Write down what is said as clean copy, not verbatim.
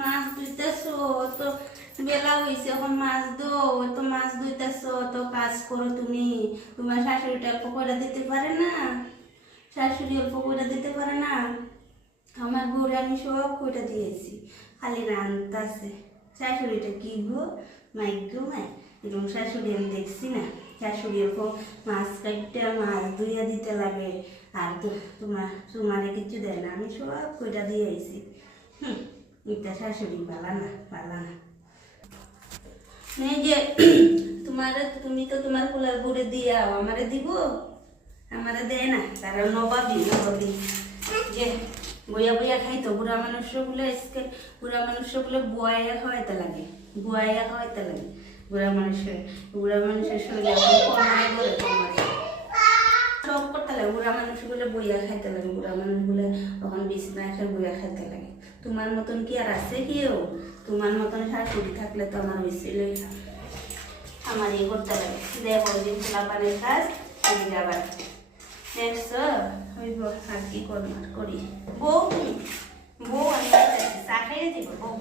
মাছ ধুইতেছো, তো বেলা হয়েছে, এখন মাছ দো, তো মাছ ধুইতেছো, তো কাজ করো তুমি। তোমার শাশুড়িটা অল্প করে দিতে পারে না? শাশুড়ি অল্প করে দিতে পারে না? আমার বউরে আমি সব কইটা দিয়েছি, খালি রান্তাছে। শাশুড়িটা কি গো, মাইগ্রো মায় এরকম শাশুড়ি আমি দেখছি না। শাশুড়ি এরকম মাছ কাটতে মাছ ধুইয়া দিতে লাগে, আর তোমারে কিছু দেয় না। আমি সব কইটা দিয়ে আইছি। এটা শাশুড়ি পালা না, পালা না। এই যে তুমি তো তোমার পোলার বুড়ে দিয়াও, আমারে দিব? আমারে দেয় না, তারা নবাবি নবাবি। যে বইয়া বইয়া খাইতো বুড়া মানুষগুলো, আজকে বুড়া মানুষগুলো বয়া খাওয়াইতে লাগে, বয়া খাওয়াইতে লাগে। বুড়া মানুষের শরীরে কমায় বলে সব করতে লাগে। বুড়া মানুষগুলো বইয়া খাইতে লাগে, বুড়া মানুষগুলো তখন বিছনা খেয়ে বইয়া খাইতে লাগে। তোমার মতন কি আর আছে কেউ? তোমার মতন শাশুড়ি থাকলে তো আমার হয়েছিল, আমার ইয়ে করতে লাগে। দেখো দিন পোলাপানের কাজ আবার দেখছো, হইব আর কি করি। বউ বউ আমি চা খাইয়ে দিব বউ।